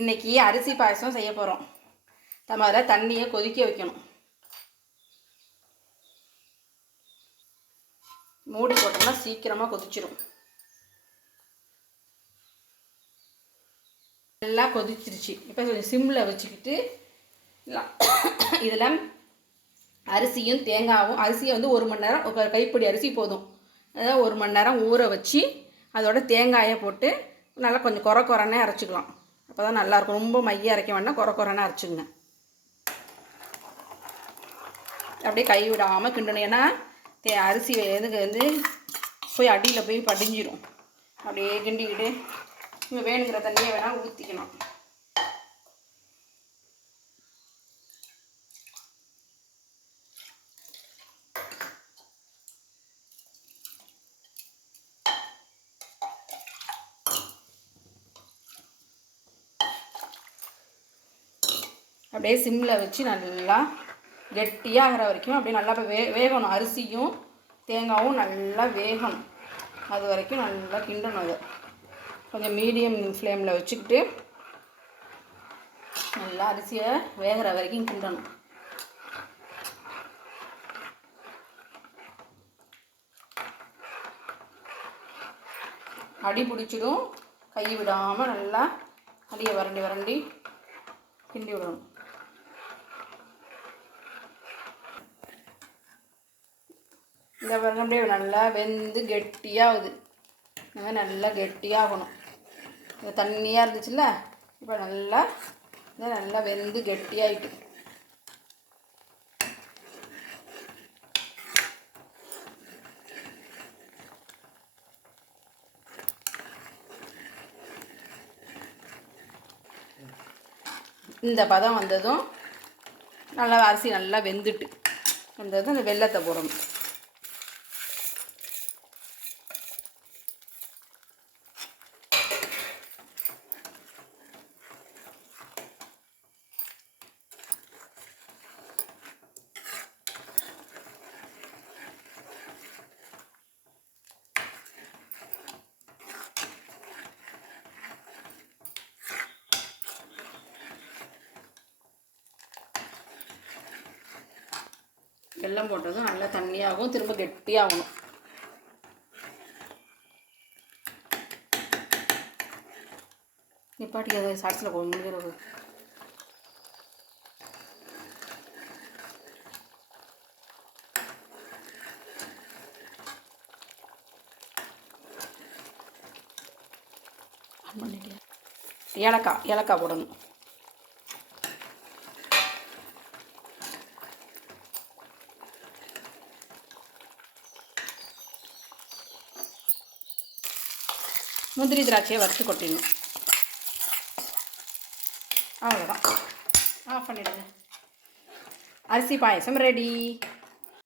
இன்றைக்கி அரிசி பாயசம் செய்ய போகிறோம் நம்ம அதில் தண்ணியை கொதிக்க வைக்கணும். மூடி போட்டோம்னா சீக்கிரமாக கொதிச்சிடும் நல்லா கொதிச்சிருச்சு. இப்போ கொஞ்சம் சிம்மில் வச்சுக்கிட்டு இதில் அரிசியும் தேங்காயும் அரிசியை வந்து ஒரு மணி நேரம் ஒரு கைப்பிடி அரிசி போதும். அதாவது ஒரு மணி நேரம் ஊற வச்சு அதோட தேங்காயை போட்டு நல்லா கொஞ்சம் குறை குறைன்னே அரைச்சிக்கலாம். அப்போ தான் நல்லாயிருக்கும். ரொம்ப மைய அரைக்க வேண்டாம். குறை குறைன்னு அரைச்சிங்க அப்படியே கை விடாமல் கிண்டணும். ஏன்னா தே அரிசி எதுக்கு வந்து போய் அடியில் போய் படிஞ்சிடும் அப்படியே கிண்டிக்கிட்டு இங்கே வேணுங்கிற தண்ணியை வேணால் ஊற்றிக்கணும் அப்படியே சிம்மில் வச்சு நல்லா கெட்டியாகிற வரைக்கும் அப்படியே நல்லா வே வேகணும். அரிசியும் தேங்காயும் நல்லா வேகணும். அது வரைக்கும் நல்லா கிண்டணும் அதை. கொஞ்சம் மீடியம் ஃப்ளேமில் வச்சுக்கிட்டு நல்லா அரிசியை வேகிற வரைக்கும் கிண்டணும். அடி பிடிச்சிடும். கை விடாமல் நல்லா அடியை வரண்டி வரண்டி கிண்டி விடணும். இந்த பாருங்க அப்படியே நல்லா வெந்து கெட்டியாகுது. இந்த மாதிரி நல்லா கெட்டியாகணும். இந்த தண்ணியாக இருந்துச்சுல்ல? இப்போ நல்லா இது நல்லா வெந்து கெட்டியாகிட்டு இந்த பதம் வந்ததும் நல்லா அரிசி நல்லா வெந்துட்டு. வந்ததும் இந்த வெள்ளத்தை போடணும். வெல்லம் போட்டதும் நல்லா தண்ணியாகும் திரும்ப கெட்டியாகணும். நிப்பாட்டி அதை சாட்சியில் கொஞ்சம் ஏலக்காய் ஏலக்காய் போடணும். முந்திரி திராட்சையை வறுத்து கொட்டிடணும். அவ்வளோதான் ஆஃப் பண்ணிடுங்க. அரிசி பாயசம் ரெடி